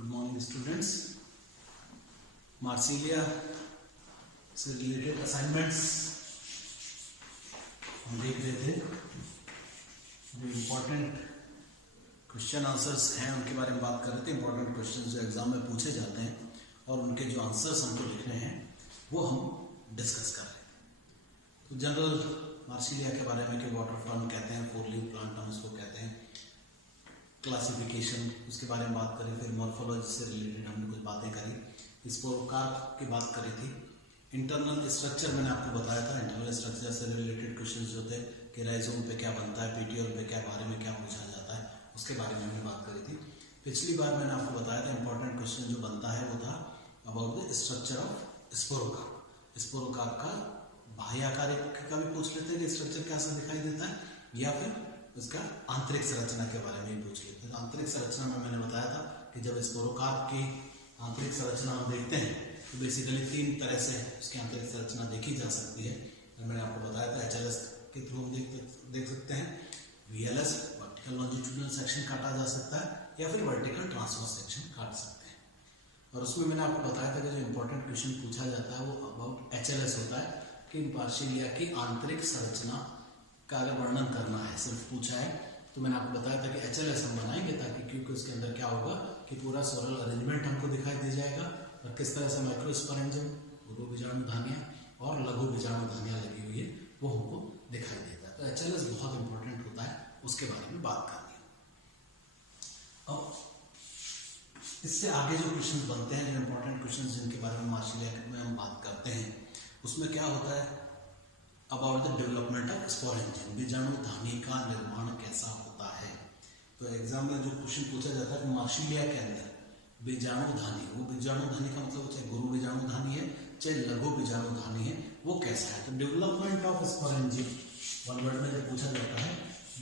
Good morning students. Marsilea से related assignments हम देख रहे थे। जो इम्पोर्टेंट क्वेश्चन आंसर्स हैं उनके बारे में बात कर रहे थे। इम्पोर्टेंट क्वेश्चन जो एग्जाम में पूछे जाते हैं और उनके जो आंसर्स हमको लिखने हैं वो हम डिस्कस कर रहे थे। तो जनरल मार्सिलिया के बारे में कि वाटर फर्न कहते हैं, फोर लीव प्लांट हम उसको कहते हैं, क्लासिफिकेशन उसके बारे में बात करी, फिर मॉर्फोलॉजी से रिलेटेड हमने कुछ बातें करी, स्पोरोकार्प की बात करी थी। इंटरनल स्ट्रक्चर मैंने आपको बताया था, इंटरनल स्ट्रक्चर से रिलेटेड क्वेश्चन जो थे कि राइजोम पे क्या बनता है, पेटियोल पे क्या बारे में क्या पूछा जाता है, उसके बारे में हमने बात करी थी। पिछली बार मैंने आपको बताया था इंपॉर्टेंट क्वेश्चन जो बनता है वो था अबाउट द स्ट्रक्चर ऑफ स्पोरोकार्प। स्पोरोकार्प का बाह्य आकार का भी पूछ लेते हैं कि स्ट्रक्चर कैसा दिखाई देता है, या फिर उसका आंतरिक संरचना के बारे में ही पूछ लेते हैं। तो आंतरिक संरचना में मैंने बताया था कि जब स्पोरोकार्प की आंतरिक संरचना हम देखते हैं तो बेसिकली तीन तरह से उसकी आंतरिक संरचना देखी जा सकती है। तो मैंने आपको बताया था HLS के थ्रू हम देख सकते हैं, VLS वर्टिकल लॉन्जिट्यूडनल सेक्शन काटा जा सकता है, या फिर वर्टिकल ट्रांसवर्स सेक्शन काट सकते हैं। और उसमें मैंने आपको बताया था कि जो इंपॉर्टेंट क्वेश्चन पूछा जाता है वो अबाउट HLS होता है कि मार्सिलिया की आंतरिक संरचना का अगर वर्णन करना है, सिर्फ पूछा है तो मैंने आपको बताया था कि HLS हम बनाएंगे ताकि क्योंकि उसके अंदर क्या होगा कि पूरा सोरल अरेंजमेंट हमको दिखाई दे जाएगा और किस तरह से माइक्रोस्पोरेंजियम, गुरु बीजाणु धानियाँ और लघु बीजाणु धानियाँ लगी हुई है वो हमको दिखाई देता है। तो HLS बहुत इंपॉर्टेंट होता है, उसके बारे में बात करनी है। अब इससे आगे जो क्वेश्चन बनते हैं, जो इंपॉर्टेंट क्वेश्चन जिनके बारे में मार्सिलिया में हम बात करते हैं, उसमें क्या होता है about the development of sporangium, बीजाणु धानी का निर्माण कैसा होता है। तो एग्जाम में जो क्वेश्चन पूछा जाता है मार्सिलिया के अंदर बीजाणु धानी, वो बीजाणु धानी का मतलब चाहे गुरु बीजाणु धानी है चाहे लघु बीजाणु धानी है, वो कैसा है। तो development of sporangium one word में जो पूछा जाता है,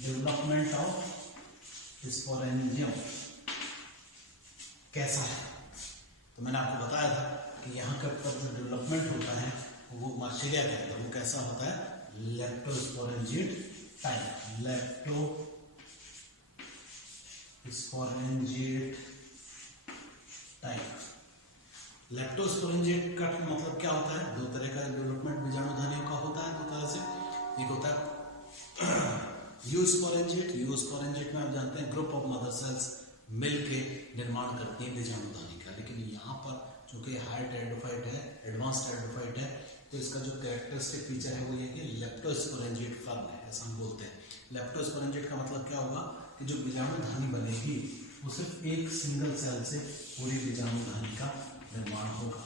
डेवलपमेंट ऑफ स्पोरेंजियम कैसा है। तो मैंने आपको बताया था कि यहाँ का जो डेवलपमेंट होता है वो मार्सिलिया के अंदर वो कैसा होता है, लेप्टोस्पोरेंजिएट टाइप। लेप्टोस्पोरेंजिएट टाइप। लेप्टोस्पोरेंजिएट का मतलब क्या होता है, दो तरह का डेवलपमेंट बीजाणु धानियों का होता है, दो तरह से। एक होता है यूस्पोरेंजिएट। यूस्पोरेंजिएट में आप जानते हैं ग्रुप ऑफ मदर सेल्स मिलके निर्माण करती हैं बीजाणु धानी का। लेकिन यहाँ पर चूंकि हाई टेरिडोफाइट है, एडवांस टेरिडोफाइट है, तो इसका जो कैरेक्टरिस्टिक फीचर है वो ये कि लेप्टोस्पोरेंजिएट फर्म है, ऐसा हम बोलते हैं। लेप्टोस्पोरेंजिएट का मतलब क्या होगा कि जो बीजाणु धानी बनेगी वो सिर्फ एक सिंगल सेल से पूरी बीजाणु धानी का निर्माण होगा।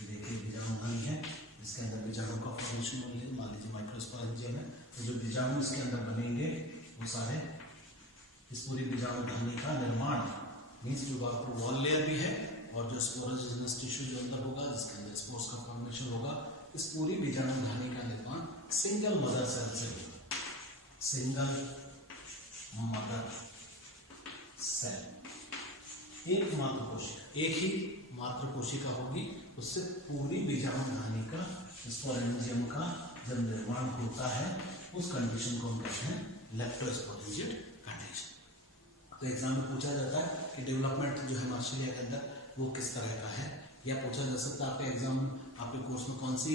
देखिए बीजाणु धानी है, इसके अंदर बीजाणु का फॉर्मेशन हो गया, मान लीजिए माइक्रोस्पोरेंजियम है, तो जो बीजाणु इसके अंदर बनेंगे वो सारे इस पूरी बीजाणु धानी का निर्माण मीन्स जो वॉल लेयर भी है और जो स्पोरोजिनस टिश्यू जो अंदर होगा जिसके अंदर स्पोर्स का फॉर्मेशन होगा, इस पूरी बीजाणु धानी का निर्माण सिंगल मदर सेल से होगा। सिंगल मदर सेल, एक मात्र कोशिका, एक ही मात्र कोशिका होगी, उससे पूरी बीजाणु धानी का स्पोरेंजियम का जब निर्माण होता है उस कंडीशन को हम कहते हैं लेप्टोस्पोरेंजिएट कंडीशन। तो एग्जाम में पूछा जाता है कि डेवलपमेंट जो है मार्सिलिया के अंदर वो किस तरह का है, या पूछा जा सकता है आपके एग्जाम आपके कोर्स में कौन सी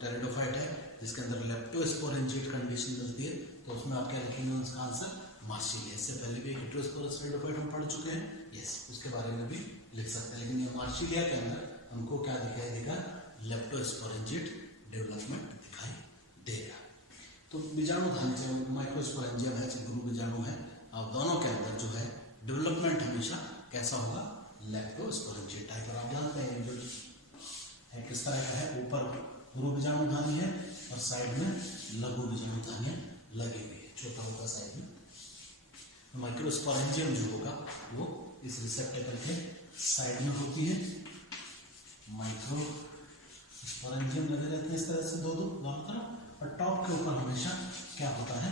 टेरिडोफाइट है जिसके अंदर लेप्टोस्पोरेंजिएट कंडीशन मिलती है, तो उसमें आप क्या लिखेंगे उसका आंसर मार्सिलिया। इससे पहले भी एक हेटेरोस्पोरस टेरिडोफाइट हम पढ़ चुके हैं, यस, उसके बारे में भी लिख सकते हैं। लेकिन ये मार्सिलिया के अंदर हमको क्या दिखाई देगा, लेप्टोस्पोरेंजिएट डेवलपमेंट दिखाई देगा। तो बीजाणु धानी चाहे माइक्रोस्पोरेंजियम है चाहे गुरु बीजाणु है, आप दोनों के अंदर जो है डेवलपमेंट हमेशा कैसा होगा, लेप्टोस्पोरेंजिएट टाइप। और आप जानते हैं जो है किस तरह का है, ऊपर गुरु बीजाणु धानी है और साइड में लघु बीजाणु धानियाँ लगी हुई है, छोटा होगा साइड में। माइक्रोस्पोरेंजियम जो होगा वो इस रिसेप्टेकल के साइड में होती है। माइक्रोस्पोरेंजियम लगे रहते हैं इस तरह से दो दोनों तरफ, और टॉप के ऊपर हमेशा क्या होता है,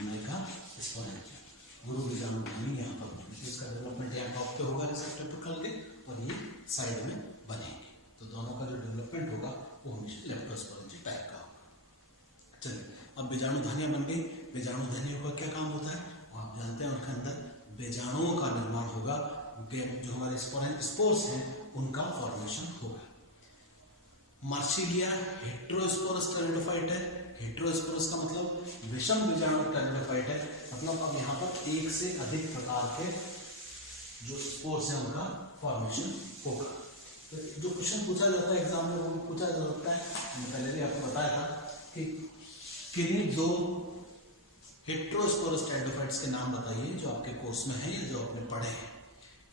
मेगास्पोरेंजियम, गुरु बीजाणु धानी यहाँ पर होगी। इसका डेवलपमेंट यहाँ टॉप पे होगा रिसेप्टेकल के, और ये साइड में बनेंगे। तो दोनों का जो डेवलपमेंट होगा वो हमेशा लेप्टोस्पोरेंजिएट टाइप का होगा। चलिए, अब बीजाणु धानियाँ बन गई। बीजाणु धानियों का क्या काम होता है वो आप जानते हैं, उनके अंदर बीजाणुओं का निर्माण होगा जो हमारे स्पोर्स हैं उनका फॉर्मेशन होगा। मार्सिलिया हेटेरोस्पोरस टेरिडोफाइट है। हेटेरोस्पोरस का मतलब विषम बीजाणु टेरिडोफाइट है, मतलब अब यहाँ पर एक से अधिक प्रकार के जो स्पोर्स हैं उनका फॉर्मेशन होगा। तो जो क्वेश्चन पूछा जाता है एग्जाम में वो पूछा जा सकता है, मैंने पहले भी आपको बताया था कि किन्हीं दो हेटेरोस्पोरस टेरिडोफाइट्स के नाम बताइए जो आपके कोर्स में है या जो आपने पढ़े हैं।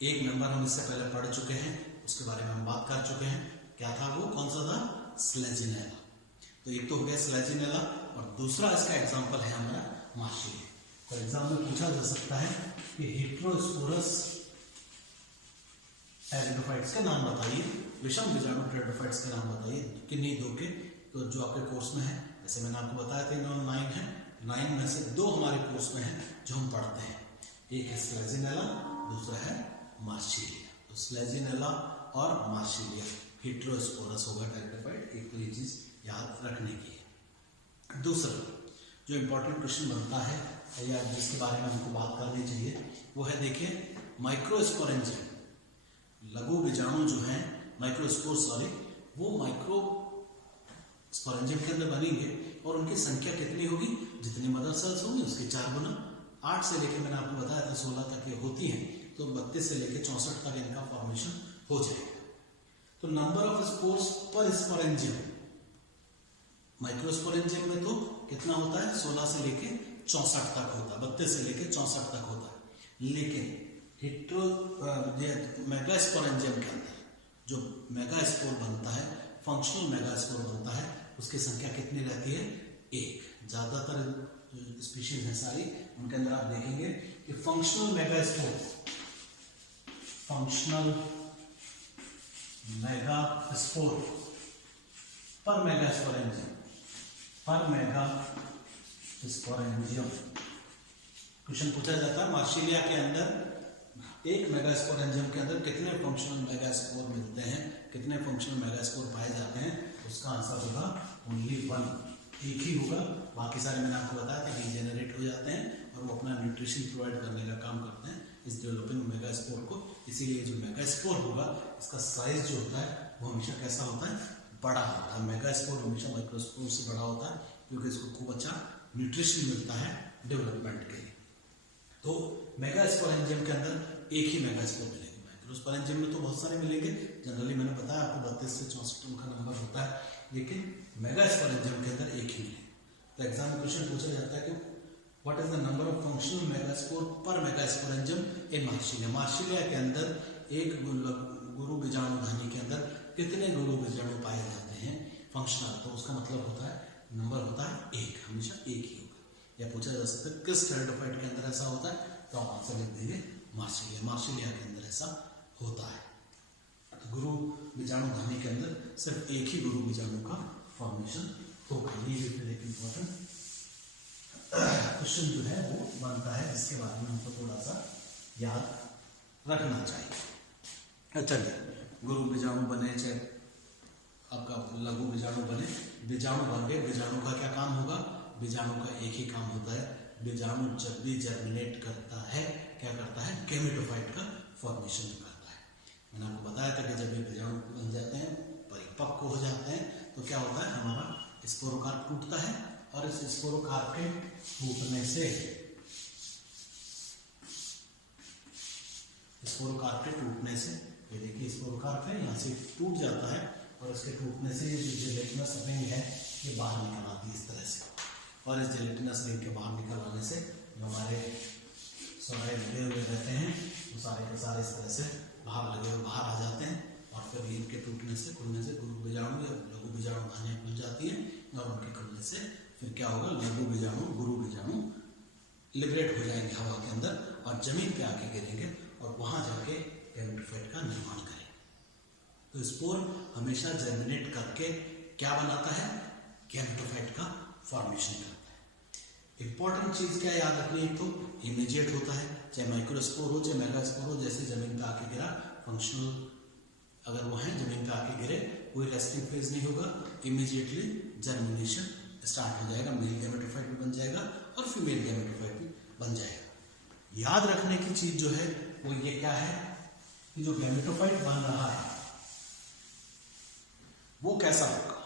एक मेंबर हम इससे पहले पढ़ चुके हैं, उसके बारे में हम बात कर चुके हैं, क्या था वो, कौन सा था, स्लेजिनेला। तो एक तो हो गया स्लेजिनेला और दूसरा इसका एग्जांपल है हमारा मार्सिलिया। तो एग्जाम में पूछा जा सकता है कि हेटेरोस्पोरस टेरिडोफाइट्स के नाम बताइए, विषम बीजाणु टेरिडोफाइट्स के नाम बताइए किन्हीं दो के। तो जो आपके कोर्स में है, जैसे मैंने आपको बताया था 9 है, 9 में से 2 हमारे कोर्स में है जो हम पढ़ते हैं, एक है स्लेजिनेला, दूसरा है मार्सिलिया। तो स्लेजिनेला और मार्सिलिया हेटेरोस्पोरस होगा टेरिडोफाइट, एक तो ये चीज याद रखने की है। दूसरा जो इंपॉर्टेंट क्वेश्चन बनता है या जिसके बारे में हमको बात करनी चाहिए वो है, देखिए माइक्रोस्पोरेंजियम, लघु बीजाणु जो है माइक्रोस्पोर सॉरी, वो माइक्रोस्पोरेंजियम के अंदर बनेंगे और उनकी संख्या कितनी होगी, जितनी मदर सेल्स होंगी उसके 4 गुना। 8 से लेकर मैंने आपको बताया था 16 तक ये होती हैं, तो 32 से लेकर 64 तक इनका फॉर्मेशन हो जाएगा। तो नंबर ऑफ स्पोर्स पर स्पोरेंजियम, माइक्रोस्पोरेंजियम में तो कितना होता है, 16 से लेकर 64 तक होता है, 32 से लेकर 64 तक होता है। लेकिन मेगास्पोरेंजियम के अंदर जो मेगास्पोर बनता है, फंक्शनल मेगास्पोर बनता है, उसकी संख्या कितनी रहती है, 1। ज्यादातर स्पीशीज है सारी, उनके अंदर आप देखेंगे कि फंक्शनल मेगास्पोर पर मेगास्पोरेंजियम क्वेश्चन पूछा जाता है। मार्सिलिया के अंदर एक मेगास्पोरेंजियम के अंदर कितने फंक्शनल मेगास्पोर मिलते हैं, कितने फंक्शनल मेगास्पोर पाए जाते हैं, उसका आंसर होगा ओनली 1, एक ही होगा। बाकी सारे मैंने आपको बताया था कि जनरेट हो जाते हैं और वो अपना न्यूट्रिशन प्रोवाइड करने का काम करते हैं इस डेवलपिंग मेगास्पोर को। इसीलिए जो मेगास्पोर होगा इसका साइज जो होता है वो हमेशा कैसा होता है, बड़ा होता है। मेगास्पोर हमेशा माइक्रोस्पोर से बड़ा होता है क्योंकि इसको खूब अच्छा न्यूट्रिशन मिलता है डेवलपमेंट के लिए। तो मेगास्पोरेंजियम के अंदर एक ही मेगास्पोर मिलेगा, माइक्रोस्पोरेंजियम में तो बहुत सारे मिलेंगे। जनरली मैंने बताया आपको 32 से 64 उनका नंबर होता है, लेकिन मेगास्पोरेंजियम के अंदर एक ही मिलेगा। तो एग्जाम में क्वेश्चन पूछा जाता है कि what is the number of functional megaspore पर मेगास्पोरेंजियम इन मार्सिलिया। मार्सिलिया के अंदर एक गुरु बीजाणुधानी के अंदर कितने गुरु बीजाणु पाए जाते हैं फंक्शनल, तो उसका मतलब होता है नंबर होता है 1, हमेशा एक ही होगा। या पूछा जा सकता है किस टेरिडोफाइट के अंदर ऐसा होता है, तो आप आंसर लिख देंगे मार्सिलिया। मार्सिलिया के अंदर ऐसा होता है। तो गुरु बीजाणुधानी के अंदर सिर्फ एक ही गुरु बीजाणु का फॉर्मेशन होगा। ये एक इंपॉर्टेंट क्वेश्चन जो है वो बनता है, जिसके बारे में हमको थोड़ा सा याद रखना चाहिए। चलिए, गुरु बीजाणु बने चाहे आपका लघु बीजाणु बने, बीजाणु बन गए, बीजाणु का क्या काम होगा, बीजाणु का एक ही काम होता है, बीजाणु जब भी जर्मिनेट करता है क्या करता है, गैमेटोफाइट का फॉर्मेशन करता है। मैंने आपको बताया था कि जब ये बीजाणु बन जाते हैं, परिपक्व हो जाते हैं, तो क्या होता है, हमारा स्पोरोकार्प टूटता है और इस स्पोरोकार्प के टूटने से ये देखिए स्पोरोकार्प है, यहाँ से टूट जाता है और इसके टूटने से ये जो जेलेटिनस रिंग है ये बाहर निकल आती है इस तरह से, और इस जेलेटिनस रिंग के बाहर निकल आने से जो हमारे सारे लगे हुए रहते हैं वो सारे के सारे इस तरह से बाहर लगे हुए बाहर आ जाते हैं, और फिर इनके टूटने से खुलने से गुरु बीजाणु या लघु बीजाणु धानियाँ खुल जाती हैं, और उनके खुलने से फिर क्या होगा, लघु बीजाणु गुरु बीजाणु लिबरेट हो जाएंगे हवा के अंदर और जमीन पे आके गिरेंगे और वहां जाके गैमेटोफाइट का निर्माण करेंगे। तो स्पोर हमेशा जर्मिनेट करके क्या बनाता है, गैमेटोफाइट का फॉर्मेशन करता है। इंपॉर्टेंट चीज क्या याद रखनी है, तो इमीडिएट होता है, चाहे माइक्रोस्पोर हो चाहे मेगास्पोर हो, जैसे जमीन पे आके गिरा फंक्शनल अगर वो है जमीन पे आके गिरे, कोई रेस्टिंग फेज नहीं होगा, इमीडिएटली जर्मिनेशन स्टार्ट हो जाएगा, मेल गैमेटोफाइट भी बन जाएगा और फीमेल गैमेटोफाइट भी बन जाएगा। याद रखने की चीज जो है वो ये क्या है, कि जो गैमेटोफाइट बन रहा है वो कैसा होगा।